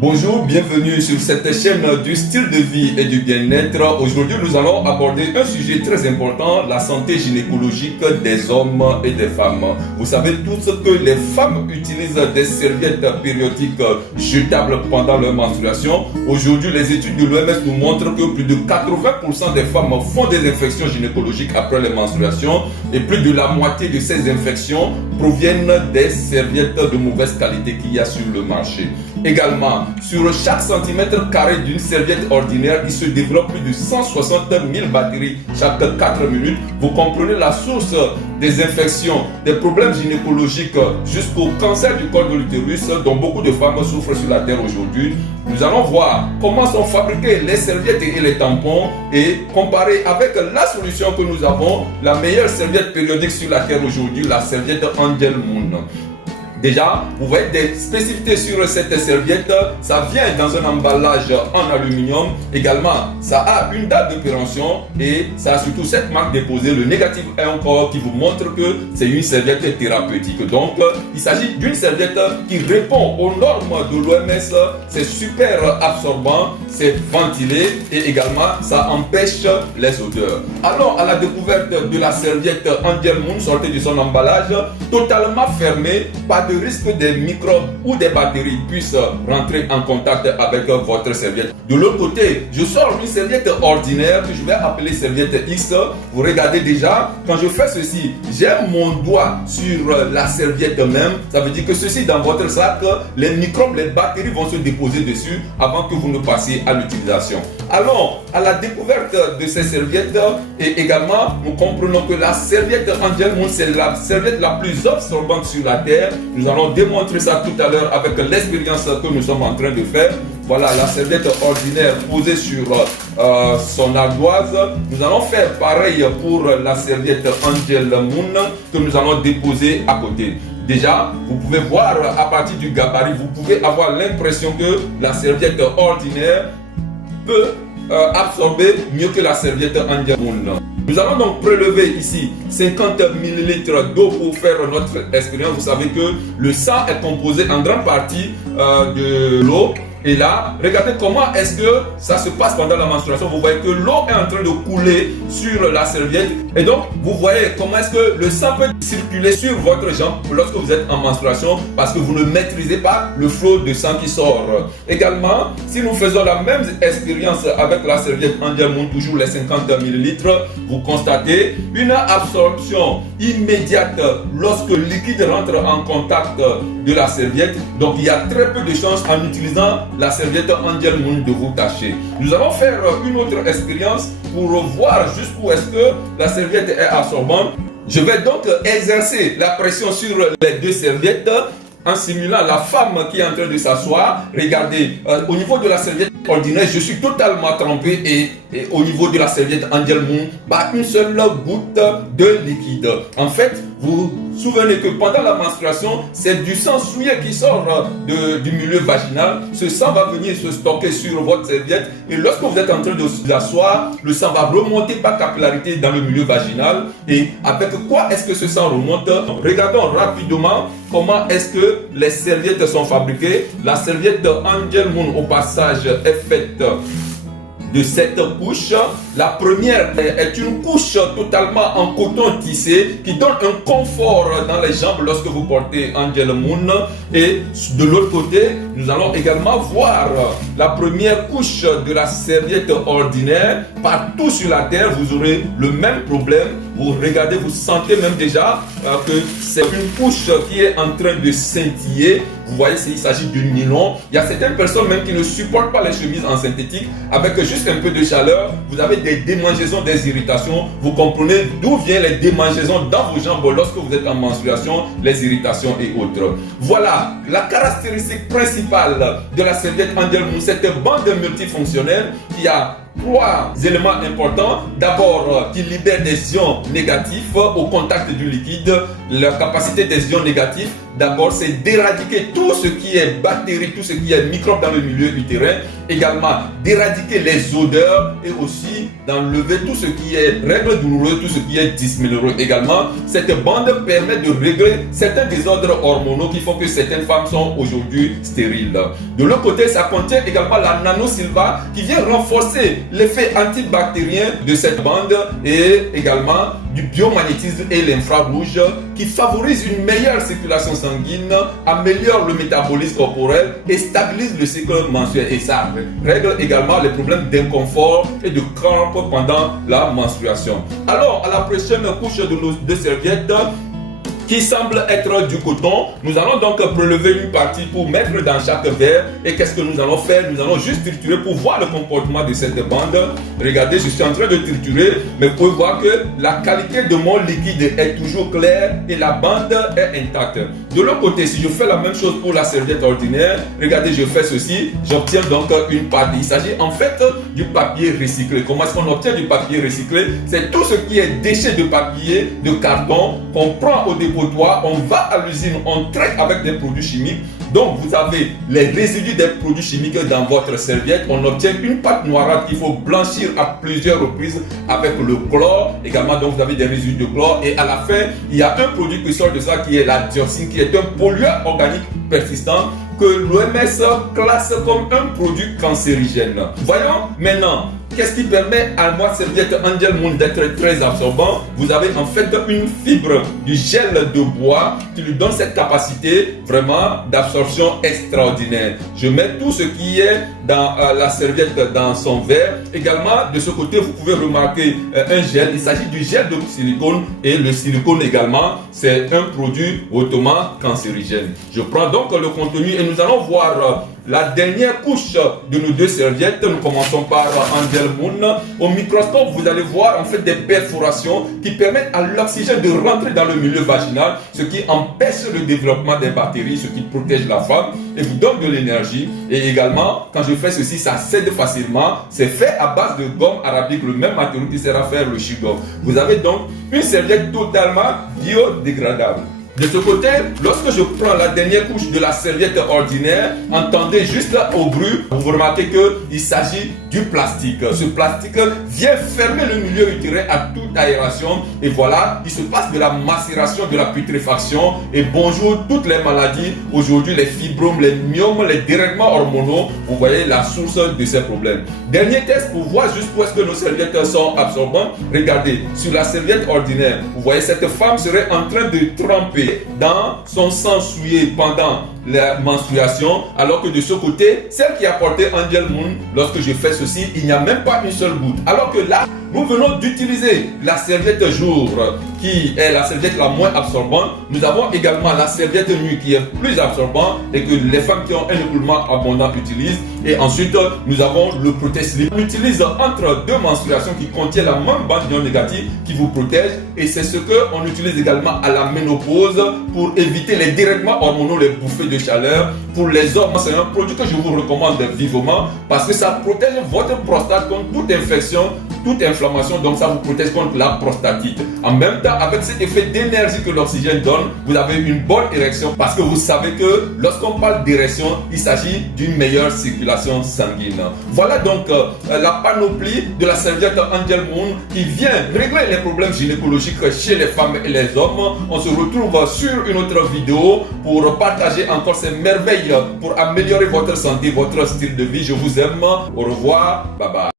Bonjour, bienvenue sur cette chaîne du style de vie et du bien-être. Aujourd'hui, nous allons aborder un sujet très important, la santé gynécologique des hommes et des femmes. Vous savez tous que les femmes utilisent des serviettes périodiques jetables pendant leur menstruation. Aujourd'hui, les études de l'OMS nous montrent que plus de 80% des femmes font des infections gynécologiques après les menstruations et plus de la moitié de ces infections proviennent des serviettes de mauvaise qualité qu'il y a sur le marché. Également, sur chaque centimètre carré d'une serviette ordinaire, il se développe plus de 160 000 bactéries chaque 4 minutes. Vous comprenez la source des infections, des problèmes gynécologiques jusqu'au cancer du col de l'utérus dont beaucoup de femmes souffrent sur la terre aujourd'hui. Nous allons voir comment sont fabriquées les serviettes et les tampons et comparer avec la solution que nous avons, la meilleure serviette périodique sur la terre aujourd'hui, la serviette Angel Moon. Déjà, vous voyez des spécificités sur cette serviette. Ça vient dans un emballage en aluminium. Également, ça a une date de péremption et ça a surtout cette marque déposée. Le négatif est encore qui vous montre que c'est une serviette thérapeutique. Donc, il s'agit d'une serviette qui répond aux normes de l'OMS. C'est super absorbant, c'est ventilé et également, ça empêche les odeurs. Allons à la découverte de la serviette Angel Moon sortie de son emballage, totalement fermée, pas de risque des microbes ou des bactéries puissent rentrer en contact avec votre serviette. De l'autre côté, je sors une serviette ordinaire que je vais appeler serviette X. Vous regardez déjà, quand je fais ceci, j'ai mon doigt sur la serviette même. Ça veut dire que ceci dans votre sac, les microbes, les bactéries vont se déposer dessus avant que vous ne passiez à l'utilisation. Allons à la découverte de ces serviettes et également nous comprenons que la serviette Angel Moon c'est la serviette la plus absorbante sur la terre. Nous allons démontrer ça tout à l'heure avec l'expérience que nous sommes en train de faire. Voilà la serviette ordinaire posée sur son ardoise. Nous allons faire pareil pour la serviette Angel Moon que nous allons déposer à côté. Déjà, vous pouvez voir à partir du gabarit, vous pouvez avoir l'impression que la serviette ordinaire peut absorber mieux que la serviette Angel Moon. Nous allons donc prélever ici 50 ml d'eau pour faire notre expérience. Vous savez que le sang est composé en grande partie de l'eau. Et là, regardez comment est-ce que ça se passe pendant la menstruation. Vous voyez que l'eau est en train de couler sur la serviette. Et donc, vous voyez comment est-ce que le sang peut circuler sur votre jambe lorsque vous êtes en menstruation parce que vous ne maîtrisez pas le flot de sang qui sort. Également, si nous faisons la même expérience avec la serviette Angel Moon, toujours les 50 ml, vous constatez une absorption immédiate lorsque le liquide rentre en contact de la serviette. Donc, il y a très peu de chances en utilisant la serviette Angel Moon de vous cacher. Nous allons faire une autre expérience pour voir jusqu'où est-ce que la serviette est absorbante. Je vais donc exercer la pression sur les deux serviettes en simulant la femme qui est en train de s'asseoir. Regardez, au niveau de la serviette ordinaire, je suis totalement trempé et au niveau de la serviette Angel Moon, une seule goutte de liquide. En fait, vous vous souvenez que pendant la menstruation, c'est du sang souillé qui sort du milieu vaginal. Ce sang va venir se stocker sur votre serviette et lorsque vous êtes en train de vous asseoir, le sang va remonter par capillarité dans le milieu vaginal. Et avec quoi est-ce que ce sang remonte? Regardons rapidement comment est-ce que les serviettes sont fabriquées. La serviette Angel Moon au passage est faite de 7 couches. La première est une couche totalement en coton tissé qui donne un confort dans les jambes lorsque vous portez Angel Moon. Et de l'autre côté, nous allons également voir la première couche de la serviette ordinaire. Partout sur la terre, vous aurez le même problème. Vous regardez, vous sentez même déjà que c'est une couche qui est en train de scintiller. Vous voyez, il s'agit de nylon. Il y a certaines personnes même qui ne supportent pas les chemises en synthétique. Avec juste un peu de chaleur, vous avez des démangeaisons, des irritations. Vous comprenez d'où viennent les démangeaisons dans vos jambes lorsque vous êtes en menstruation, les irritations et autres. Voilà la caractéristique principale de la serviette Angel Moon, cette bande multifonctionnelle qui a 3 éléments importants. D'abord, qui libère des ions négatifs au contact du liquide, la capacité des ions négatifs d'abord, c'est d'éradiquer tout ce qui est bactéries, tout ce qui est microbes dans le milieu utérin. Également, d'éradiquer les odeurs et aussi d'enlever tout ce qui est règles douloureuses, tout ce qui est dysménorrhée. Également, cette bande permet de régler certains désordres hormonaux qui font que certaines femmes sont aujourd'hui stériles. De l'autre côté, ça contient également la nanosilva qui vient renforcer l'effet antibactérien de cette bande et également du biomagnétisme et l'infrarouge qui favorise une meilleure circulation sanguine, améliore le métabolisme corporel et stabilise le cycle menstruel. Et ça règle également les problèmes d'inconfort et de crampes pendant la menstruation. Alors, à la prochaine couche de nos deux serviettes, qui semble être du coton, nous allons donc prélever une partie pour mettre dans chaque verre. Et qu'est-ce que nous allons faire? Nous allons juste triturer pour voir le comportement de cette bande. Regardez, je suis en train de triturer, mais vous pouvez voir que la qualité de mon liquide est toujours claire et la bande est intacte. De l'autre côté, si je fais la même chose pour la serviette ordinaire, regardez, je fais ceci, j'obtiens donc une partie. Il s'agit en fait du papier recyclé. Comment est-ce qu'on obtient du papier recyclé? C'est tout ce qui est déchets de papier, de carton qu'on prend au dépôt. On va à l'usine, on traite avec des produits chimiques. Donc vous avez les résidus des produits chimiques dans votre serviette. On obtient une pâte noirâtre qu'il faut blanchir à plusieurs reprises avec le chlore. Également, donc vous avez des résidus de chlore. Et à la fin, il y a un produit qui sort de ça qui est la dioxine, qui est un polluant organique persistant que l'OMS classe comme un produit cancérigène. Voyons maintenant. Qu'est-ce qui permet à moi serviette Angel Moon d'être très absorbant? Vous avez en fait une fibre du gel de bois qui lui donne cette capacité vraiment d'absorption extraordinaire. Je mets tout ce qui est dans la serviette dans son verre. Également, de ce côté, vous pouvez remarquer un gel. Il s'agit du gel de silicone et le silicone également, c'est un produit hautement cancérigène. Je prends donc le contenu et nous allons voir la dernière couche de nos deux serviettes. Nous commençons par Angel Moon. Au microscope, vous allez voir en fait des perforations qui permettent à l'oxygène de rentrer dans le milieu vaginal, ce qui empêche le développement des bactéries, ce qui protège la femme et vous donne de l'énergie. Et également, quand je fais ceci, ça cède facilement. C'est fait à base de gomme arabique, le même matériau qui sert à faire le chewing-gum. Vous avez donc une serviette totalement biodégradable. De ce côté, lorsque je prends la dernière couche de la serviette ordinaire, entendez juste au bruit, vous remarquez qu'il s'agit du plastique. Ce plastique vient fermer le milieu utérin à toute aération et voilà, il se passe de la macération, de la putréfaction et bonjour toutes les maladies. Aujourd'hui, les fibromes, les myomes, les dérèglements hormonaux, vous voyez la source de ces problèmes. Dernier test pour voir juste où est-ce que nos serviettes sont absorbantes. Regardez, sur la serviette ordinaire, vous voyez cette femme serait en train de tremper dans son sang souillé pendant la menstruation, alors que de ce côté, celle qui a porté Angel Moon, lorsque je fais ceci, il n'y a même pas une seule goutte. Alors que là, nous venons d'utiliser la serviette jour, qui est la serviette la moins absorbante. Nous avons également la serviette nuit qui est plus absorbante et que les femmes qui ont un écoulement abondant utilisent. Et ensuite, nous avons le protège-slip. On utilise entre deux menstruations qui contient la même bande d'ions négatifs qui vous protège. Et c'est ce qu'on utilise également à la ménopause pour éviter les dérèglements hormonaux, les bouffées de chaleur. Pour les hommes, c'est un produit que je vous recommande vivement parce que ça protège votre prostate contre toute infection, toute inflammation. Donc ça vous protège contre la prostatite. En même temps, avec cet effet d'énergie que l'oxygène donne, vous avez une bonne érection parce que vous savez que lorsqu'on parle d'érection, il s'agit d'une meilleure circulation sanguine. Voilà donc la panoplie de la serviette Angel Moon qui vient régler les problèmes gynécologiques chez les femmes et les hommes. On se retrouve sur une autre vidéo pour partager encore ces merveilles pour améliorer votre santé, votre style de vie. Je vous aime. Au revoir. Bye bye.